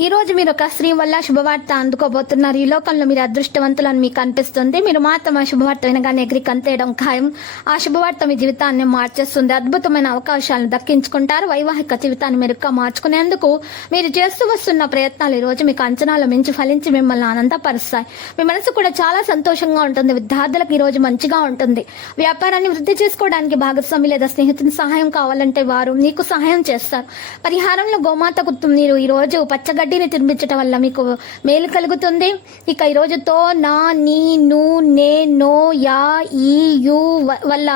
ఈ రోజు మీరు ఒక స్త్రీ వల్ల శుభవార్త అందుకోబోతున్నారు. ఈ లోకంలో మీరు అదృష్టవంతులని మీకు అనిపిస్తుంది. మీరు మాత్రం ఆ శుభవార్త వినగానే ఎగిరి కంతేయడం ఖాయం. ఆ శుభవార్త మీ జీవితాన్ని మార్చేస్తుంది. అద్భుతమైన అవకాశాలను దక్కించుకుంటారు. వైవాహిక జీవితాన్ని మెరుగ్గా మార్చుకునేందుకు మీరు చేస్తూ వస్తున్న ప్రయత్నాలు ఈ రోజు మీకు అంచనాలు మించి ఫలించి మిమ్మల్ని ఆనందపరుస్తాయి. మీ మనసు కూడా చాలా సంతోషంగా ఉంటుంది. విద్యార్థులకు ఈ రోజు మంచిగా ఉంటుంది. వ్యాపారాన్ని వృద్ధి చేసుకోవడానికి భాగస్వామి లేదా స్నేహితుని సహాయం కావాలంటే వారు నీకు సహాయం చేస్తారు. పరిహారంలో గోమాత గుర్తు మీరు ఈ రోజు పచ్చగా గడ్డిని తినిపించటం వల్ల మీకు మేలు కలుగుతుంది. ఇక ఈ రోజుతో నా నీ ను నే నో యా ఈ యు వ- వల్ల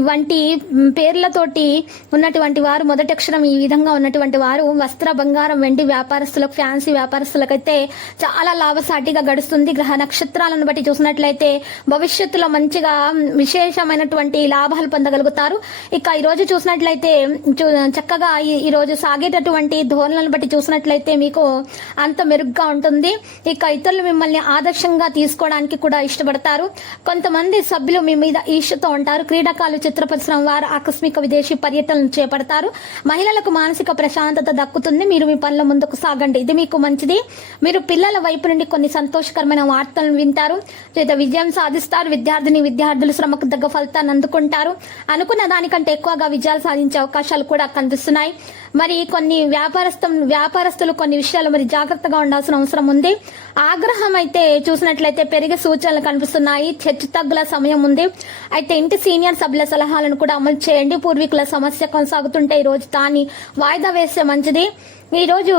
వంటి పేర్లతోటి ఉన్నటువంటి వారు మొదటి అక్షరం ఈ విధంగా ఉన్నటువంటి వారు వస్త్ర బంగారం వెండి వ్యాపారస్తులకు ఫ్యాన్సీ వ్యాపారస్తులకైతే చాలా లాభసాటిగా గడుస్తుంది. గ్రహ నక్షత్రాలను బట్టి చూసినట్లయితే భవిష్యత్తులో మంచిగా విశేషమైనటువంటి లాభాలు పొందగలుగుతారు. ఇక ఈ రోజు చూసినట్లయితే చక్కగా ఈ- ఈ రోజు సాగేటటువంటి ధోరణులను బట్టి చూసినట్లయితే మీకు అంత మెరుగ్గా ఉంటుంది. ఇక ఇతరులు మిమ్మల్ని ఆదర్శంగా తీసుకోవడానికి కూడా ఇష్టపడతారు. కొంతమంది సభ్యులు మీ మీద ఈర్ష్యతో ఉంటారు. క్రీడాకారులు చిత్ర పరిశ్రమ వారు ఆకస్మిక విదేశీ పర్యటనలు చేపడతారు. మహిళలకు మానసిక ప్రశాంతత దక్కుతుంది. మీరు మీ పనుల ముందుకు సాగండి. ఇది మీకు మంచిది. మీరు పిల్లల వైపు నుండి కొన్ని సంతోషకరమైన వార్తలను వింటారు. లేదా విజయం సాధిస్తారు. విద్యార్థిని విద్యార్థులు శ్రమకు తగ్గ ఫలితాన్ని అందుకుంటారు. అనుకున్న దానికంటే ఎక్కువగా విజయాలు సాధించే అవకాశాలు కూడా కనిపిస్తున్నాయి మరి కొన్ని వ్యాపారస్థం వ్యాపారస్తులు కొన్ని విషయాలు మరి జాగ్రత్తగా ఉండాల్సిన అవసరం ఉంది. ఆగ్రహం అయితే చూసినట్లయితే పెరిగే సూచనలు కనిపిస్తున్నాయి. హెచ్చు తగ్గుల సమయం ఉంది. అయితే ఇంటి సీనియర్ సభ్యుల సలహాలను కూడా అమలు చేయండి. పూర్వీకుల సమస్య కొనసాగుతుంటే ఈ రోజు దాన్ని వాయిదా వేస్తే మంచిది. ఈ రోజు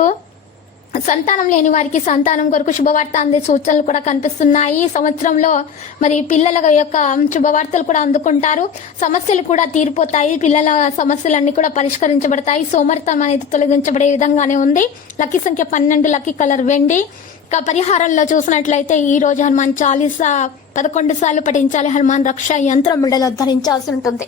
సంతానం లేని వారికి సంతానం కొరకు శుభవార్త అందే సూచనలు కూడా కనిపిస్తున్నాయి. సంవత్సరంలో మరి పిల్లల యొక్క శుభవార్తలు కూడా అందుకుంటారు. సమస్యలు కూడా తీరిపోతాయి. పిల్లల సమస్యలన్నీ కూడా పరిష్కరించబడతాయి. సోమర్థం అనేది తొలగించబడే విధంగానే ఉంది. లక్కీ సంఖ్య పన్నెండు లక్కీ కలర్ వెండి. ఇంకా పరిహారంలో చూసినట్లయితే ఈ రోజు హనుమాన్ చాలీసా పదకొండు సార్లు పఠించాలి. హనుమాన్ రక్ష యంత్రం బిడ్డలో ధరించాల్సి ఉంటుంది.